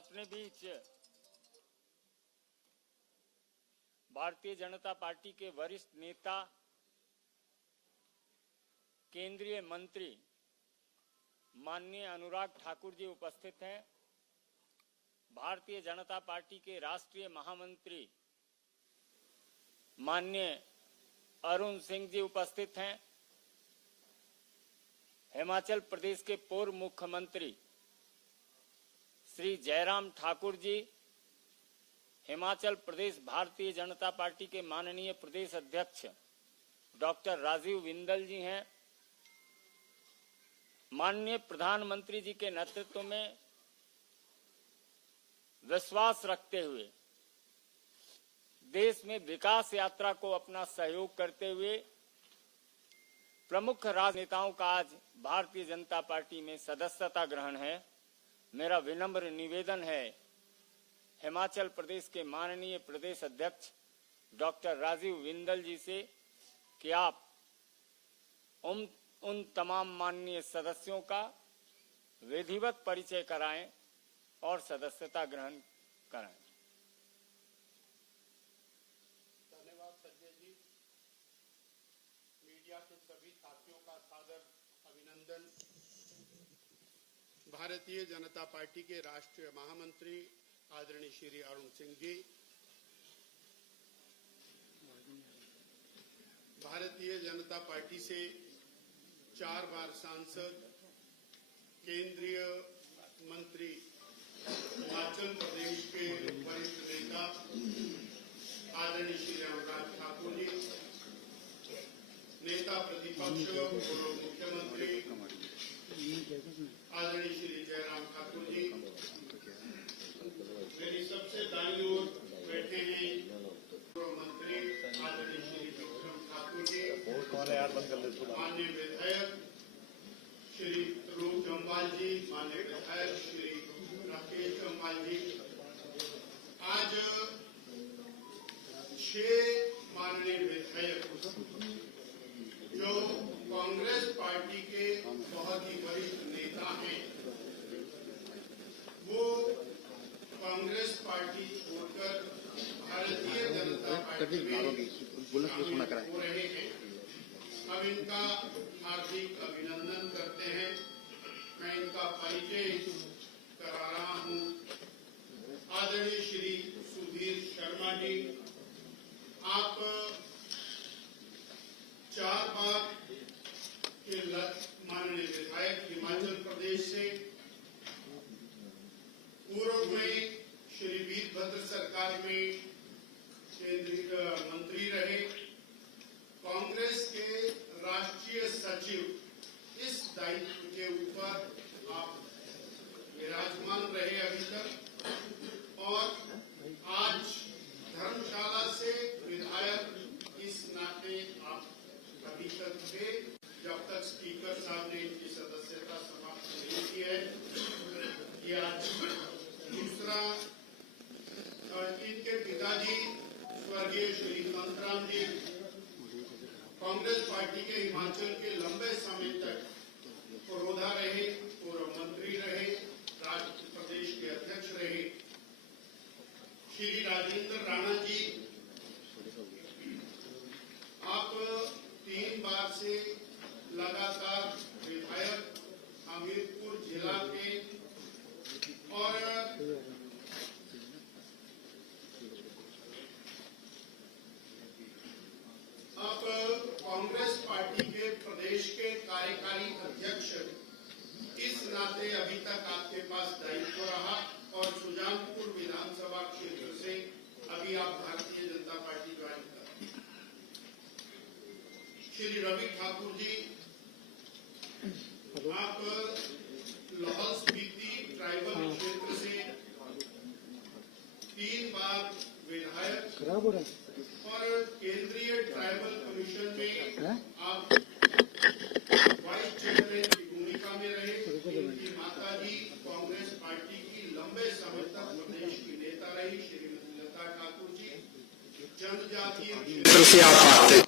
अपने बीच भारतीय जनता पार्टी के वरिष्ठ नेता, केंद्रीय मंत्री माननीय अनुराग ठाकुर जी उपस्थित हैं। भारतीय जनता पार्टी के राष्ट्रीय महामंत्री माननीय अरुण सिंह जी उपस्थित हैं। हिमाचल प्रदेश के पूर्व मुख्यमंत्री श्री जयराम ठाकुर जी, हिमाचल प्रदेश भारतीय जनता पार्टी के माननीय प्रदेश अध्यक्ष डॉक्टर राजीव बिंदल जी हैं। माननीय प्रधानमंत्री जी के नेतृत्व में विश्वास रखते हुए देश में विकास यात्रा को अपना सहयोग करते हुए प्रमुख राजनेताओं का आज भारतीय जनता पार्टी में सदस्यता ग्रहण है। मेरा विनम्र निवेदन है हिमाचल प्रदेश के माननीय प्रदेश अध्यक्ष डॉक्टर राजीव बिंदल जी से कि आप उन तमाम माननीय सदस्यों का विधिवत परिचय कराएं और सदस्यता ग्रहण कराएं। धन्यवाद संजय जी। मीडिया के सभी साथियों का सादर अभिनंदन। भारतीय जनता पार्टी के राष्ट्रीय महामंत्री आदरणीय श्री अरुण सिंह जी, भारतीय जनता पार्टी से 4 बार सांसद, केंद्रीय मंत्री, हिमाचल प्रदेश के वरिष्ठ नेता आदरणीय श्री अनुराग ठाकुर जी, नेता प्रतिपक्ष पूर्व मुख्यमंत्री आदरणीय श्री जयराम ठाकुर जी, मेरी सबसे दाईं ओर बैठे हैं पूर्व मंत्री आदरणीय श्री विक्रम ठाकुर जी, माननीय विधायक श्री रूप जम्वाल जी, माननीय विधायक श्री राकेश जम्वाल जी। आज 6 माननीय विधायक जो कांग्रेस पार्टी के बहुत ही वरिष्ठ नेता हैं, वो कांग्रेस पार्टी छोड़कर भारतीय जनता पार्टी में शामिल हो रहे हैं। हम इनका हार्दिक अभिनंदन करते हैं। मैं इनका परिचय करा रहा हूं। आदरणीय श्री सुधीर शर्मा जी, आप 4 बार के माननीय विधायक हिमाचल प्रदेश से, पूर्व में श्री वीरभद्र सरकार में केंद्रीय मंत्री रहे, कांग्रेस के राष्ट्रीय सचिव, इस दायित्व के ऊपर आप विराजमान रहे अभी तक, और आज धर्मशाला से विधायक इस नाते आप अभी तक थे जब तक स्पीकर साहब ने इनकी सदस्यता समाप्त नहीं की है। ये आज दूसरा, इनके पिताजी स्वर्गीय श्री कांतराम जी कांग्रेस पार्टी के हिमाचल के लंबे समय तक पुरोधा रहे, पूर्व मंत्री रहे, राज्य प्रदेश के अध्यक्ष रहे। श्री राजेंद्र राणा जी, आप 3 बार से लगातार विधायक हमीरपुर जिला के, और आप कांग्रेस पार्टी के प्रदेश के कार्यकारी अध्यक्ष, इस नाते अभी तक आपके पास दायित्व रहा, और सुजानपुर विधानसभा क्षेत्र से अभी आप भारतीय जनता पार्टी ज्वाइन कर। श्री रवि ठाकुर जी, आप लाहौल स्पीति ट्राइबल क्षेत्र से 3 बार विधायक और केंद्रीय ट्राइबल कमीशन में आप वाइस चेयरमैन की भूमिका में रहे। इनकी माता जी कांग्रेस पार्टी की लंबे समय तक प्रदेश की नेता रही, श्रीमती लता ठाकुर जी, जनजातीय क्षेत्र से आप आते हैं।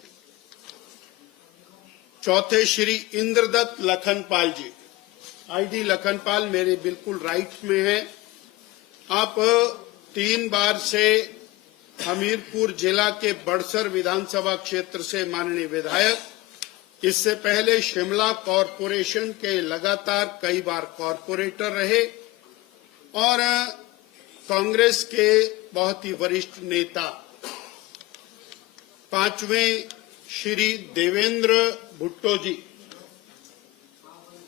चौथे श्री इंद्रदत्त लखनपाल जी, आईडी लखनपाल मेरे बिल्कुल राइट में है। आप 3 बार से हमीरपुर जिला के बड़सर विधानसभा क्षेत्र से माननीय विधायक, इससे पहले शिमला कॉरपोरेशन के लगातार कई बार कॉरपोरेटर रहे और कांग्रेस के बहुत ही वरिष्ठ नेता। 5वें श्री देवेंद्र भुट्टो जी।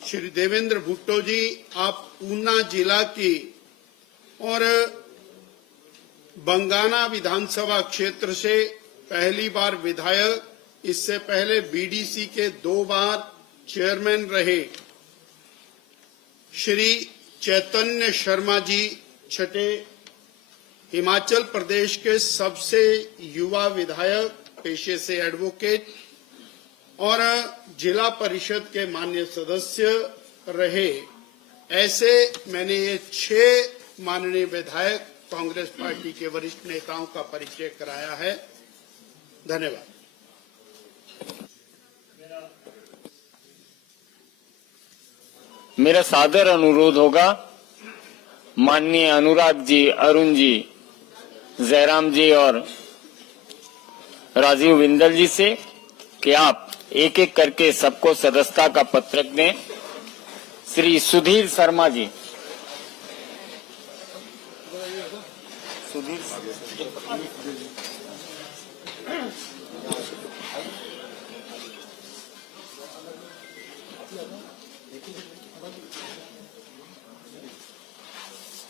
श्री देवेंद्र भुट्टो जी, आप ऊना जिला की और बंगाना विधानसभा क्षेत्र से पहली बार विधायक, इससे पहले बीडीसी के 2 बार चेयरमैन रहे। श्री चैतन्य शर्मा जी, छठे, हिमाचल प्रदेश के सबसे युवा विधायक, पेशे से एडवोकेट और जिला परिषद के माननीय सदस्य रहे। ऐसे मैंने ये 6 माननीय विधायक कांग्रेस पार्टी के वरिष्ठ नेताओं का परिचय कराया है। धन्यवाद। मेरा सादर अनुरोध होगा माननीय अनुराग जी, अरुण जी, जयराम जी और राजीव बिंदल जी से कि आप एक एक करके सबको सदस्यता का पत्रक दें। श्री सुधीर शर्मा जी। सुधीर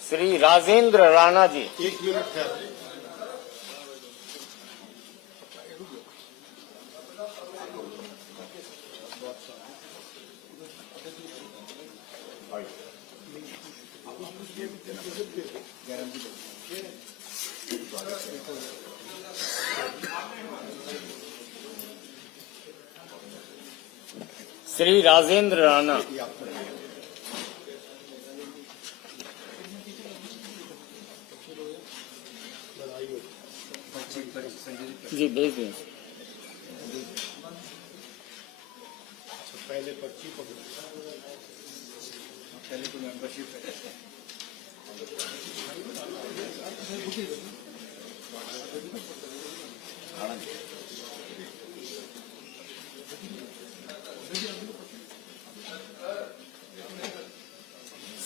श्री राजेंद्र राणा जी। 1 मिनट है। श्री राजेंद्र राणा। जी भेज दें। पहले पर्ची पकड़ो। पहले तो मेंबरशिप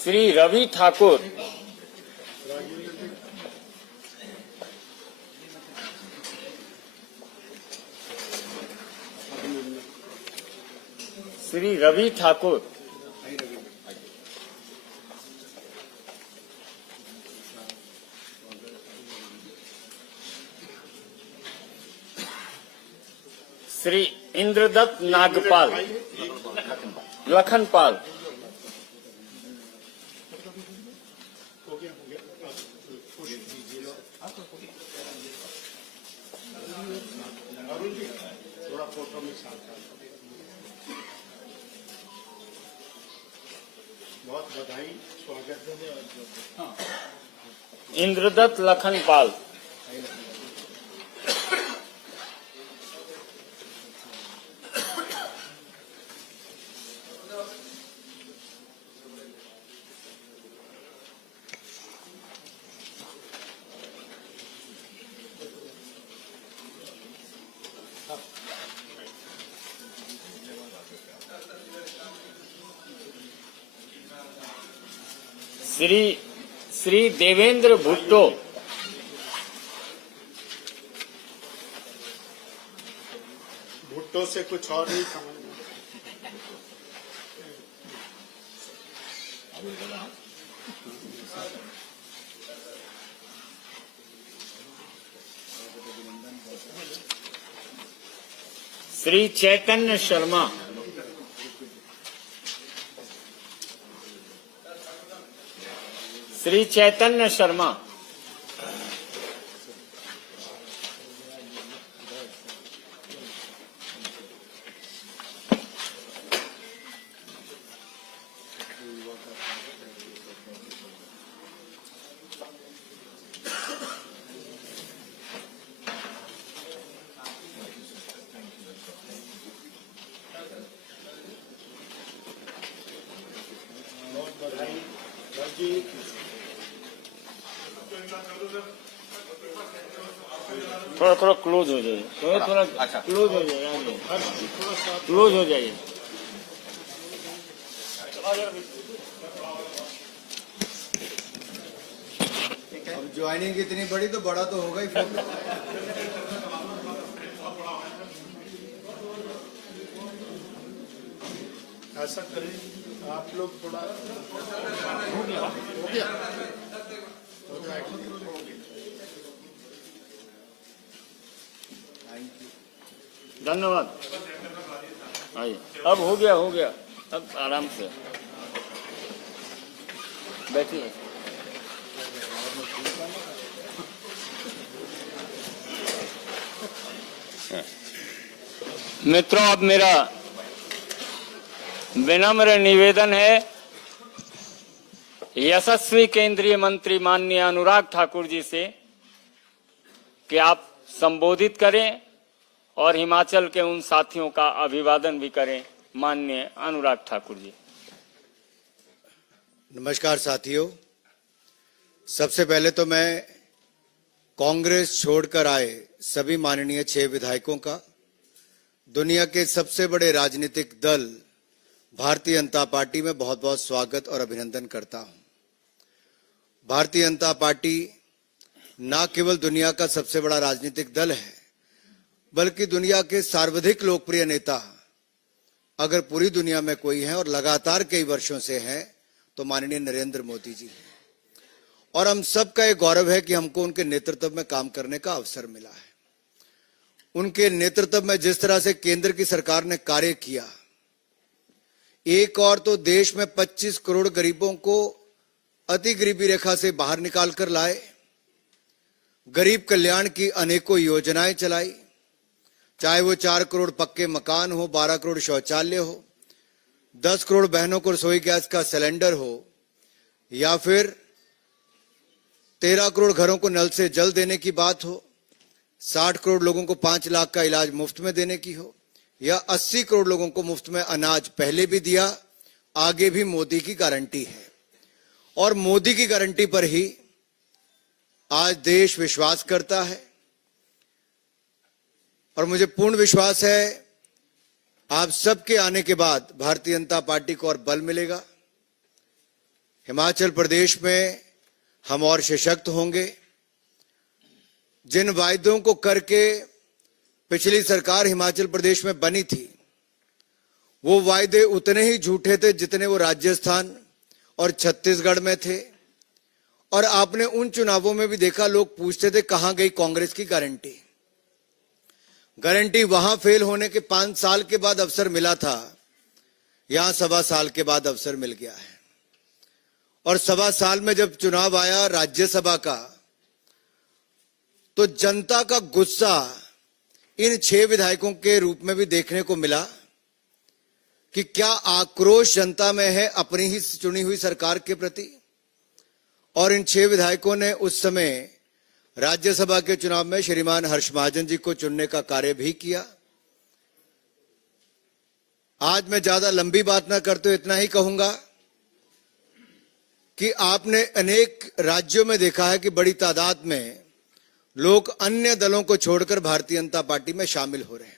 श्री रवि ठाकुर। श्री रवि ठाकुर। श्री इंद्रदत्त नागपाल। लखनपाल। अरुण जी, थोड़ा फोटो में साथ। बहुत बधाई, स्वागत है। इंद्रदत्त लखनपाल। श्री देवेंद्र भुट्टो। भुट्टो से कुछ और नहीं समझना। श्री चैतन्य शर्मा। श्री चैतन्य शर्मा। बहुत बधाई। जी थोड़ा थोड़ा क्लोज हो जाइए, थोड़ा थोड़ा अच्छा। क्लोज हो जाइए, क्लोज हो जाइए। अब ज्वाइनिंग इतनी बड़ी तो बड़ा तो होगा ही फिर। ऐसा करें आप लोग थोड़ा हो गया धन्यवाद। आइए, अब हो गया, अब आराम से बैठिए। मित्रों, अब मेरा विनम्र निवेदन है, यशस्वी केंद्रीय मंत्री माननीय अनुराग ठाकुर जी से कि आप संबोधित करें और हिमाचल के उन साथियों का अभिवादन भी करें। माननीय अनुराग ठाकुर जी। नमस्कार साथियों, सबसे पहले तो मैं कांग्रेस छोड़कर आए सभी माननीय 6 विधायकों का दुनिया के सबसे बड़े राजनीतिक दल भारतीय जनता पार्टी में बहुत बहुत स्वागत और अभिनंदन करता हूं। भारतीय जनता पार्टी न केवल दुनिया का सबसे बड़ा राजनीतिक दल है, बल्कि दुनिया के सर्वाधिक लोकप्रिय नेता अगर पूरी दुनिया में कोई है और लगातार कई वर्षों से हैं तो माननीय नरेंद्र मोदी जी हैं। और हम सबका ये गौरव है कि हमको उनके नेतृत्व में काम करने का अवसर मिला है। उनके नेतृत्व में जिस तरह से केंद्र की सरकार ने कार्य किया, एक और तो देश में 25 करोड़ गरीबों को अति गरीबी रेखा से बाहर निकाल कर लाए, गरीब कल्याण की अनेकों योजनाएं चलाई, चाहे वो 4 करोड़ पक्के मकान हो, 12 करोड़ शौचालय हो, 10 करोड़ बहनों को रसोई गैस का सिलेंडर हो, या फिर 13 करोड़ घरों को नल से जल देने की बात हो, 60 करोड़ लोगों को 5 लाख का इलाज मुफ्त में देने की हो, या 80 करोड़ लोगों को मुफ्त में अनाज पहले भी दिया, आगे भी मोदी की गारंटी है। और मोदी की गारंटी पर ही आज देश विश्वास करता है और मुझे पूर्ण विश्वास है आप सबके आने के बाद भारतीय जनता पार्टी को और बल मिलेगा। हिमाचल प्रदेश में हम और सशक्त होंगे। जिन वायदों को करके पिछली सरकार हिमाचल प्रदेश में बनी थी, वो वायदे उतने ही झूठे थे जितने वो राजस्थान और छत्तीसगढ़ में थे। और आपने उन चुनावों में भी देखा, लोग पूछते थे कहां गई कांग्रेस की गारंटी। गारंटी वहां फेल होने के 5 साल के बाद अवसर मिला था, यहां 1.25 साल के बाद अवसर मिल गया है। और 1.25 साल में जब चुनाव आया राज्यसभा का, तो जनता का गुस्सा इन 6 विधायकों के रूप में भी देखने को मिला कि क्या आक्रोश जनता में है अपनी ही चुनी हुई सरकार के प्रति। और इन 6 विधायकों ने उस समय राज्यसभा के चुनाव में श्रीमान हर्ष महाजन जी को चुनने का कार्य भी किया। आज मैं ज्यादा लंबी बात ना करते इतना ही कहूंगा कि आपने अनेक राज्यों में देखा है कि बड़ी तादाद में लोग अन्य दलों को छोड़कर भारतीय जनता पार्टी में शामिल हो रहे हैं।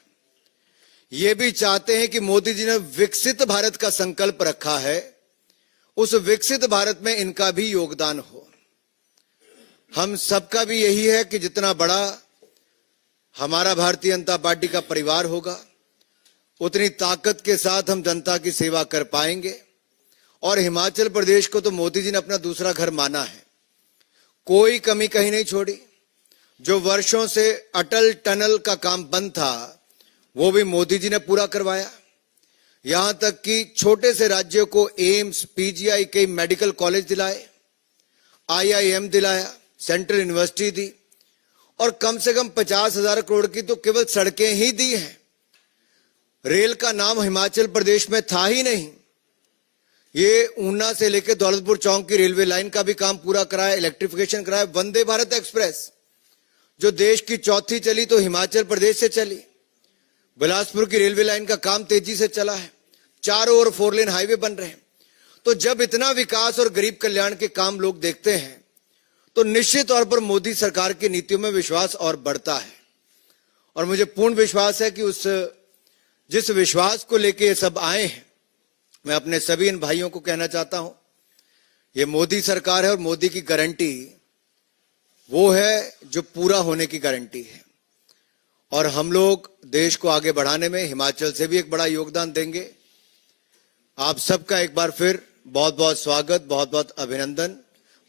ये भी चाहते हैं कि मोदी जी ने विकसित भारत का संकल्प रखा है, उस विकसित भारत में इनका भी योगदान हो। हम सबका भी यही है कि जितना बड़ा हमारा भारतीय जनता पार्टी का परिवार होगा, उतनी ताकत के साथ हम जनता की सेवा कर पाएंगे। और हिमाचल प्रदेश को तो मोदी जी ने अपना दूसरा घर माना है, कोई कमी कहीं नहीं छोड़ी। जो वर्षों से अटल टनल का काम बंद था, वो भी मोदी जी ने पूरा करवाया। यहां तक कि छोटे से राज्यों को एम्स, पीजीआई, कई मेडिकल कॉलेज दिलाए, आईआईएम दिलाया, सेंट्रल यूनिवर्सिटी दी, और कम से कम 50,000 करोड़ की तो केवल सड़कें ही दी हैं। रेल का नाम हिमाचल प्रदेश में था ही नहीं। ये ऊना से लेकर दौलतपुर चौक की रेलवे लाइन का भी काम पूरा कराया, इलेक्ट्रिफिकेशन कराया। वंदे भारत एक्सप्रेस जो देश की चौथी चली तो हिमाचल प्रदेश से चली। बिलासपुर की रेलवे लाइन का काम तेजी से चला है, चारों ओर 4 लेन हाईवे बन रहे हैं। तो जब इतना विकास और गरीब कल्याण के काम लोग देखते हैं, तो निश्चित तौर पर मोदी सरकार की नीतियों में विश्वास और बढ़ता है। और मुझे पूर्ण विश्वास है कि जिस विश्वास को लेके ये सब आए हैं, मैं अपने सभी इन भाइयों को कहना चाहता हूं, ये मोदी सरकार है और मोदी की गारंटी वो है जो पूरा होने की गारंटी है। और हम लोग देश को आगे बढ़ाने में हिमाचल से भी एक बड़ा योगदान देंगे। आप सबका एक बार फिर बहुत बहुत स्वागत, बहुत बहुत अभिनंदन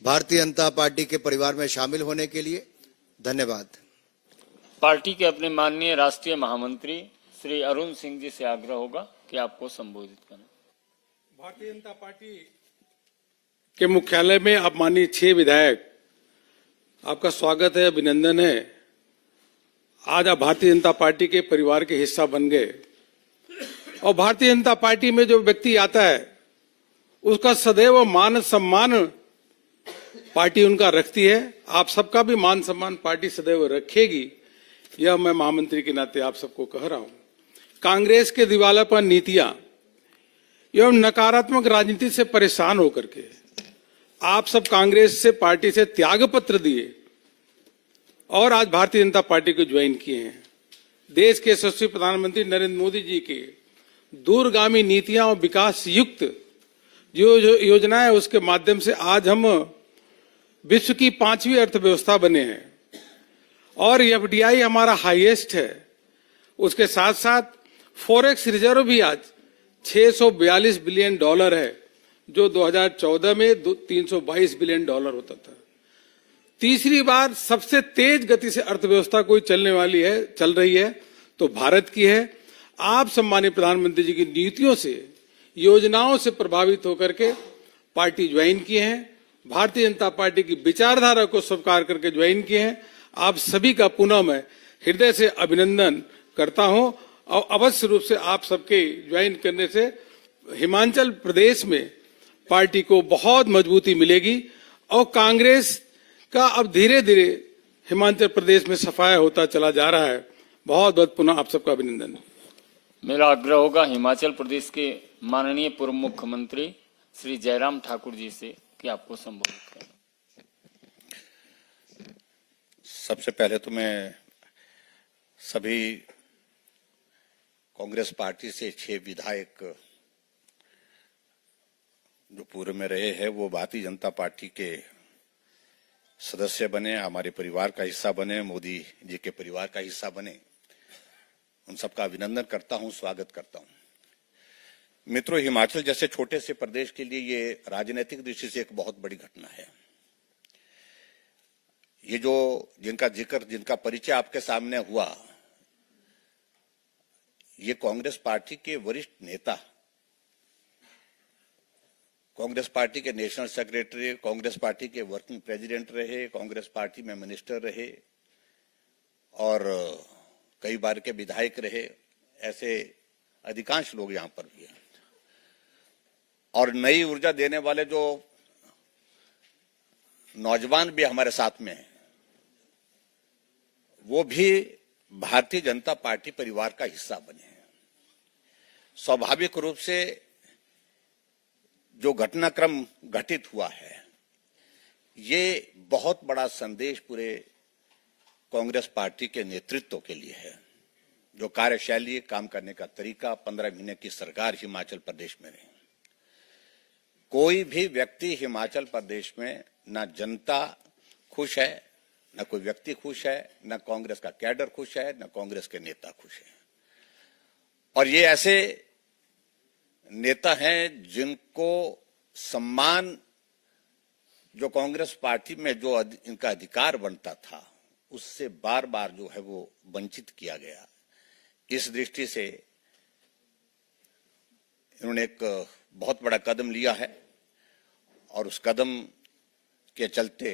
भारतीय जनता पार्टी के परिवार में शामिल होने के लिए। धन्यवाद। पार्टी के अपने माननीय राष्ट्रीय महामंत्री श्री अरुण सिंह जी से आग्रह होगा कि आपको संबोधित करना। भारतीय जनता पार्टी के मुख्यालय में आप माननीय 6 विधायक, आपका स्वागत है, अभिनंदन है। आज आप भारतीय जनता पार्टी के परिवार के हिस्सा बन गए और भारतीय जनता पार्टी में जो व्यक्ति आता है उसका सदैव मान सम्मान पार्टी उनका रखती है। आप सबका भी मान सम्मान पार्टी सदैव रखेगी, यह मैं महामंत्री के नाते आप सबको कह रहा हूं। कांग्रेस के दिवालापन नीतियां एवं नकारात्मक राजनीति से परेशान होकर के आप सब कांग्रेस से पार्टी से त्याग पत्र दिए और आज भारतीय जनता पार्टी को ज्वाइन किए हैं। देश के यशस्वी प्रधानमंत्री नरेंद्र मोदी जी के दूरगामी नीतियां और विकास युक्त जो योजनाएं, उसके माध्यम से आज हम विश्व की 5वीं अर्थव्यवस्था बने हैं और एफडीआई हमारा हाईएस्ट है। उसके साथ साथ फॉरेक्स रिजर्व भी आज $642 बिलियन है, जो 2014 में $322 बिलियन होता था। तीसरी बार सबसे तेज गति से अर्थव्यवस्था कोई चल रही है तो भारत की है। आप सम्मानीय प्रधानमंत्री जी की नीतियों से, योजनाओं से प्रभावित होकर के पार्टी ज्वाइन किए हैं, भारतीय जनता पार्टी की विचारधारा को स्वीकार करके ज्वाइन किए हैं। आप सभी का पुनः मैं हृदय से अभिनंदन करता हूं और अवश्य रूप से आप सबके ज्वाइन करने से हिमाचल प्रदेश में पार्टी को बहुत मजबूती मिलेगी और कांग्रेस का अब धीरे धीरे हिमाचल प्रदेश में सफाया होता चला जा रहा है। बहुत बहुत पुनः आप सबका अभिनंदन। मेरा आग्रह होगा हिमाचल प्रदेश के माननीय पूर्व मुख्यमंत्री श्री जयराम ठाकुर जी से कि आपको संबोधित करना। सबसे पहले तो मैं सभी कांग्रेस पार्टी से 6 विधायक जो पूर्व में रहे हैं वो भारतीय जनता पार्टी के सदस्य बने, हमारे परिवार का हिस्सा बने, मोदी जी के परिवार का हिस्सा बने, उन सबका अभिनंदन करता हूं, स्वागत करता हूं। मित्रों, हिमाचल जैसे छोटे से प्रदेश के लिए ये राजनीतिक दृष्टि से एक बहुत बड़ी घटना है। ये जो जिनका परिचय आपके सामने हुआ, ये कांग्रेस पार्टी के वरिष्ठ नेता, कांग्रेस पार्टी के नेशनल सेक्रेटरी, कांग्रेस पार्टी के वर्किंग प्रेसिडेंट रहे, कांग्रेस पार्टी में मिनिस्टर रहे और कई बार के विधायक रहे। ऐसे अधिकांश लोग यहां पर भी हैं और नई ऊर्जा देने वाले जो नौजवान भी हमारे साथ में हैं, वो भी भारतीय जनता पार्टी परिवार का हिस्सा बने हैं। स्वाभाविक रूप से जो घटनाक्रम घटित हुआ है, ये बहुत बड़ा संदेश पूरे कांग्रेस पार्टी के नेतृत्व के लिए है। जो कार्यशैली, काम करने का तरीका, 15 महीने की सरकार हिमाचल प्रदेश में रही। कोई भी व्यक्ति हिमाचल प्रदेश में, ना जनता खुश है, न कोई व्यक्ति खुश है, न कांग्रेस का कैडर खुश है, न कांग्रेस के नेता खुश है। और ये ऐसे नेता हैं जिनको सम्मान जो कांग्रेस पार्टी में जो इनका अधिकार बनता था, उससे बार बार जो है वो वंचित किया गया। इस दृष्टि से इन्होंने एक बहुत बड़ा कदम लिया है और उस कदम के चलते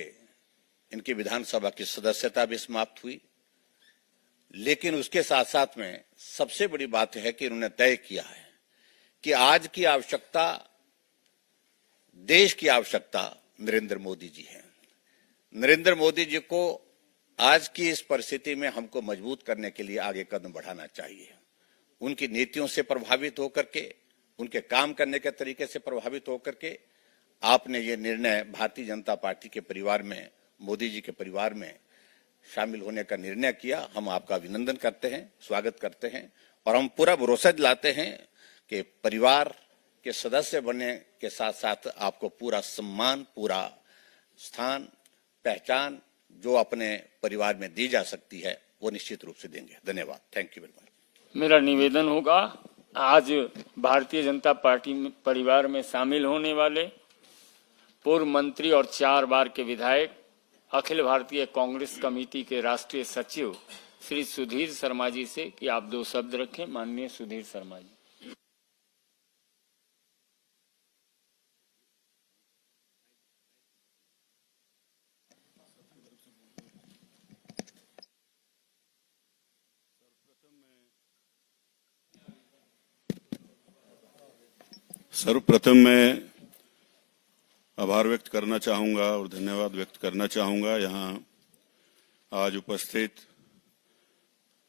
इनकी विधानसभा की सदस्यता भी समाप्त हुई। लेकिन उसके साथ साथ में सबसे बड़ी बात है कि इन्होंने तय किया है कि आज की आवश्यकता, देश की आवश्यकता नरेंद्र मोदी जी है। नरेंद्र मोदी जी को आज की इस परिस्थिति में हमको मजबूत करने के लिए आगे कदम बढ़ाना चाहिए। उनकी नीतियों से प्रभावित होकर के, उनके काम करने के तरीके से प्रभावित होकर के आपने ये निर्णय भारतीय जनता पार्टी के परिवार में, मोदी जी के परिवार में शामिल होने का निर्णय किया। हम आपका अभिनंदन करते हैं, स्वागत करते हैं और हम पूरा भरोसा दिलाते हैं कि परिवार के सदस्य बनने के साथ साथ आपको पूरा सम्मान, पूरा स्थान, पहचान जो अपने परिवार में दी जा सकती है वो निश्चित रूप से देंगे। धन्यवाद। Thank you very much. मेरा निवेदन होगा, आज भारतीय जनता पार्टी परिवार में शामिल होने वाले पूर्व मंत्री और 4 बार के विधायक अखिल भारतीय कांग्रेस कमेटी के राष्ट्रीय सचिव श्री सुधीर शर्मा जी से कि आप 2 शब्द रखें। माननीय सुधीर शर्मा जी। सर्वप्रथम मैं आभार व्यक्त करना चाहूंगा और धन्यवाद व्यक्त करना चाहूंगा यहाँ आज उपस्थित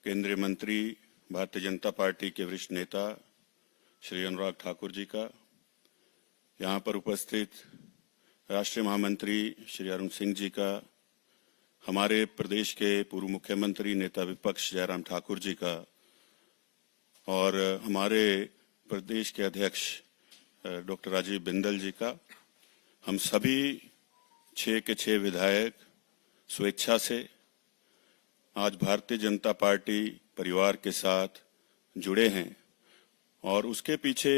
केंद्रीय मंत्री भारतीय जनता पार्टी के वरिष्ठ नेता श्री अनुराग ठाकुर जी का, यहाँ पर उपस्थित राष्ट्रीय महामंत्री श्री अरुण सिंह जी का, हमारे प्रदेश के पूर्व मुख्यमंत्री नेता विपक्ष जयराम ठाकुर जी का और हमारे प्रदेश के अध्यक्ष डॉक्टर राजीव बिंदल जी का। हम सभी 6 के 6 विधायक स्वेच्छा से आज भारतीय जनता पार्टी परिवार के साथ जुड़े हैं और उसके पीछे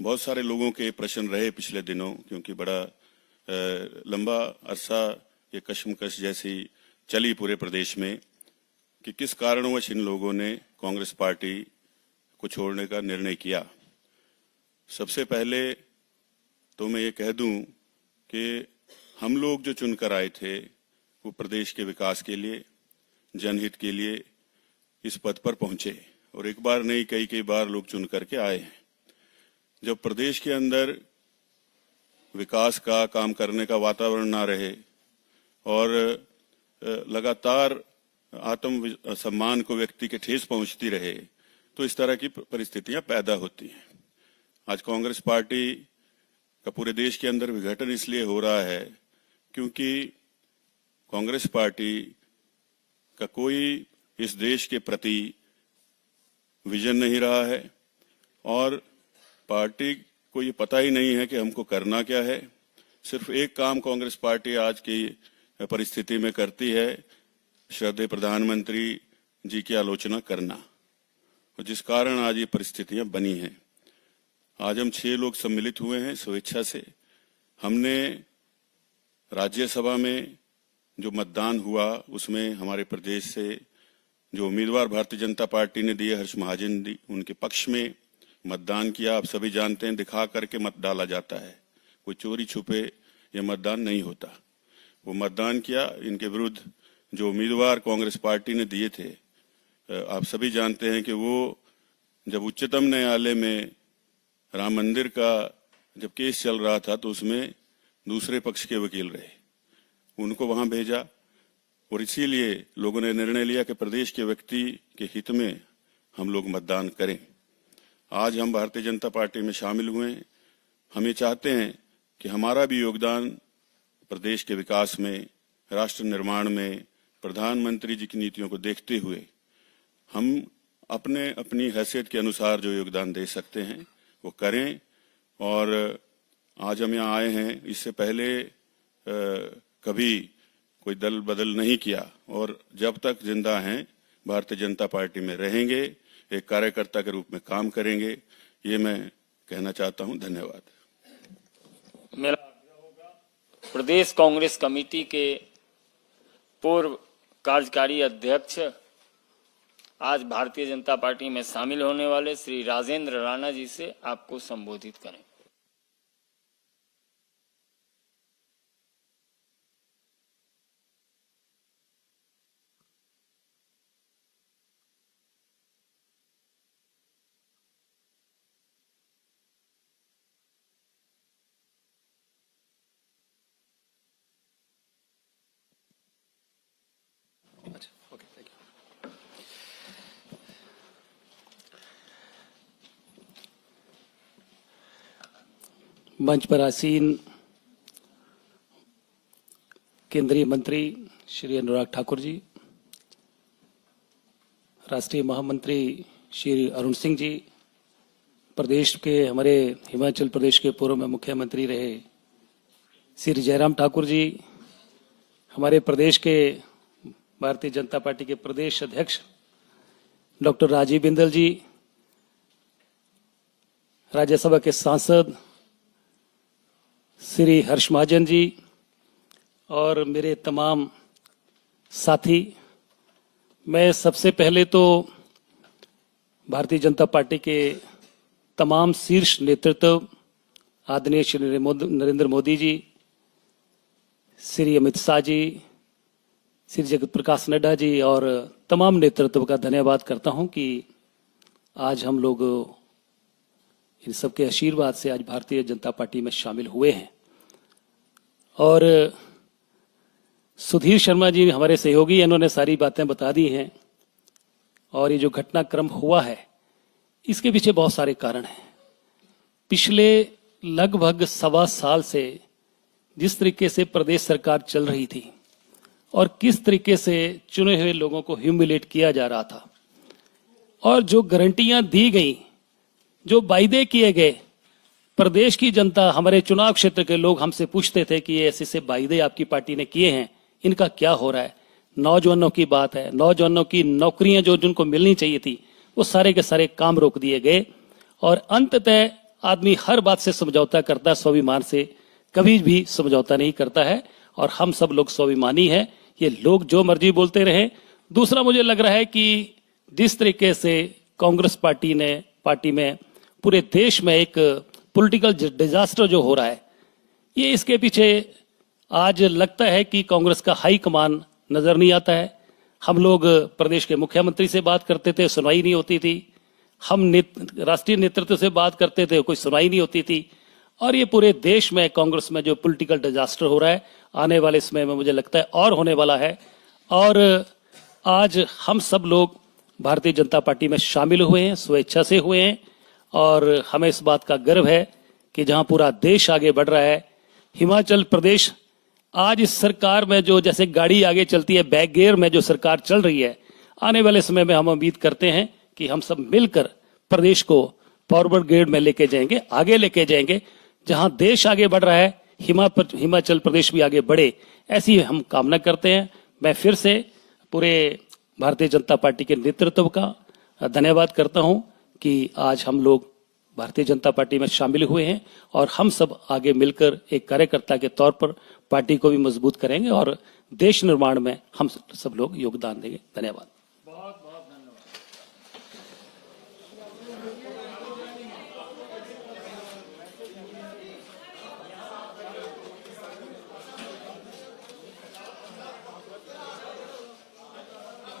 बहुत सारे लोगों के प्रश्न रहे पिछले दिनों, क्योंकि बड़ा लंबा अरसा ये कशमकश जैसी चली पूरे प्रदेश में कि किस कारणवश इन लोगों ने कांग्रेस पार्टी को छोड़ने का निर्णय किया। सबसे पहले तो मैं ये कह दूं कि हम लोग जो चुनकर आए थे वो प्रदेश के विकास के लिए, जनहित के लिए इस पद पर पहुंचे और एक बार नहीं कई बार लोग चुन करके आए हैं। जब प्रदेश के अंदर विकास का काम करने का वातावरण ना रहे और लगातार आत्म सम्मान को व्यक्ति के ठेस पहुंचती रहे तो इस तरह की परिस्थितियां पैदा होती हैं। आज कांग्रेस पार्टी का पूरे देश के अंदर विघटन इसलिए हो रहा है क्योंकि कांग्रेस पार्टी का कोई इस देश के प्रति विजन नहीं रहा है और पार्टी को ये पता ही नहीं है कि हमको करना क्या है। सिर्फ एक काम कांग्रेस पार्टी आज की परिस्थिति में करती है, श्रद्धेय प्रधानमंत्री जी की आलोचना करना, और जिस कारण आज ये परिस्थितियां बनी हैं। आज हम 6 लोग सम्मिलित हुए हैं स्वेच्छा से। हमने राज्यसभा में जो मतदान हुआ उसमें हमारे प्रदेश से जो उम्मीदवार भारतीय जनता पार्टी ने दिए हर्ष महाजन जी, उनके पक्ष में मतदान किया। आप सभी जानते हैं दिखा करके मत डाला जाता है, कोई चोरी छुपे ये मतदान नहीं होता। वो मतदान किया। इनके विरुद्ध जो उम्मीदवार कांग्रेस पार्टी ने दिए थे, आप सभी जानते हैं कि वो जब उच्चतम न्यायालय में राम मंदिर का जब केस चल रहा था तो उसमें दूसरे पक्ष के वकील रहे, उनको वहां भेजा और इसीलिए लोगों ने निर्णय लिया कि प्रदेश के व्यक्ति के हित में हम लोग मतदान करें। आज हम भारतीय जनता पार्टी में शामिल हुए हैं। हम ये चाहते हैं कि हमारा भी योगदान प्रदेश के विकास में, राष्ट्र निर्माण में, प्रधानमंत्री जी की नीतियों को देखते हुए हम अपने अपनी हैसियत के अनुसार जो योगदान दे सकते हैं वो करें। और आज हम यहाँ आए हैं, इससे पहले कभी कोई दल बदल नहीं किया और जब तक जिंदा हैं भारतीय जनता पार्टी में रहेंगे, एक कार्यकर्ता के रूप में काम करेंगे, ये मैं कहना चाहता हूं। धन्यवाद। मेरा प्रदेश कांग्रेस कमेटी के पूर्व कार्यकारी अध्यक्ष आज भारतीय जनता पार्टी में शामिल होने वाले श्री राजेंद्र राणा जी से आपको संबोधित करें। मंच पर आसीन केंद्रीय मंत्री श्री अनुराग ठाकुर जी, राष्ट्रीय महामंत्री श्री अरुण सिंह जी, प्रदेश के हमारे हिमाचल प्रदेश के पूर्व में मुख्यमंत्री रहे श्री जयराम ठाकुर जी, हमारे प्रदेश के भारतीय जनता पार्टी के प्रदेश अध्यक्ष डॉक्टर राजीव बिंदल जी, राज्यसभा के सांसद श्री हर्ष महाजन जी और मेरे तमाम साथी, मैं सबसे पहले तो भारतीय जनता पार्टी के तमाम शीर्ष नेतृत्व आदरणीय श्री नरेंद्र मोदी जी, श्री अमित शाह जी, श्री जगत प्रकाश नड्डा जी और तमाम नेतृत्व का धन्यवाद करता हूं कि आज हम लोग इन सबके आशीर्वाद से आज भारतीय जनता पार्टी में शामिल हुए हैं। और सुधीर शर्मा जी हमारे सहयोगी, इन्होंने सारी बातें बता दी हैं। और ये जो घटनाक्रम हुआ है इसके पीछे बहुत सारे कारण हैं। पिछले लगभग 1.25 साल से जिस तरीके से प्रदेश सरकार चल रही थी और किस तरीके से चुने हुए लोगों को ह्यूमिलेट किया जा रहा था और जो गारंटियां दी गई, जो वायदे किए गए, प्रदेश की जनता, हमारे चुनाव क्षेत्र के लोग हमसे पूछते थे कि ये ऐसे वायदे आपकी पार्टी ने किए हैं, इनका क्या हो रहा है। नौजवानों की बात है, नौजवानों की नौकरियां जो जिनको मिलनी चाहिए थी वो सारे के सारे काम रोक दिए गए। और अंततः आदमी हर बात से समझौता करता है, स्वाभिमान से कभी भी समझौता नहीं करता है। और हम सब लोग स्वाभिमानी हैं, ये लोग जो मर्जी बोलते रहे। दूसरा, मुझे लग रहा है कि जिस तरीके से कांग्रेस पार्टी में पूरे देश में एक पॉलिटिकल डिजास्टर जो हो रहा है, ये इसके पीछे आज लगता है कि कांग्रेस का हाई कमान नजर नहीं आता है। हम लोग प्रदेश के मुख्यमंत्री से बात करते थे, सुनवाई नहीं होती थी। हम राष्ट्रीय नेतृत्व से बात करते थे, कोई सुनवाई नहीं होती थी। और ये पूरे देश में कांग्रेस में जो पॉलिटिकल डिजास्टर हो रहा है, आने वाले समय में मुझे लगता है और होने वाला है। और आज हम सब लोग भारतीय जनता पार्टी में शामिल हुए हैं, स्वेच्छा से हुए हैं। और हमें इस बात का गर्व है कि जहां पूरा देश आगे बढ़ रहा है, हिमाचल प्रदेश आज इस सरकार में जो जैसे गाड़ी आगे चलती है, बैक गियर में जो सरकार चल रही है, आने वाले समय में हम उम्मीद करते हैं कि हम सब मिलकर प्रदेश को फॉरवर्ड गियर में लेके जाएंगे, आगे लेके जाएंगे। जहां देश आगे बढ़ रहा है, हिमाचल प्रदेश भी आगे बढ़े, ऐसी हम कामना करते हैं। मैं फिर से पूरे भारतीय जनता पार्टी के नेतृत्व का धन्यवाद करता हूं कि आज हम लोग भारतीय जनता पार्टी में शामिल हुए हैं और हम सब आगे मिलकर एक कार्यकर्ता के तौर पर पार्टी को भी मजबूत करेंगे और देश निर्माण में हम सब लोग योगदान देंगे। धन्यवाद।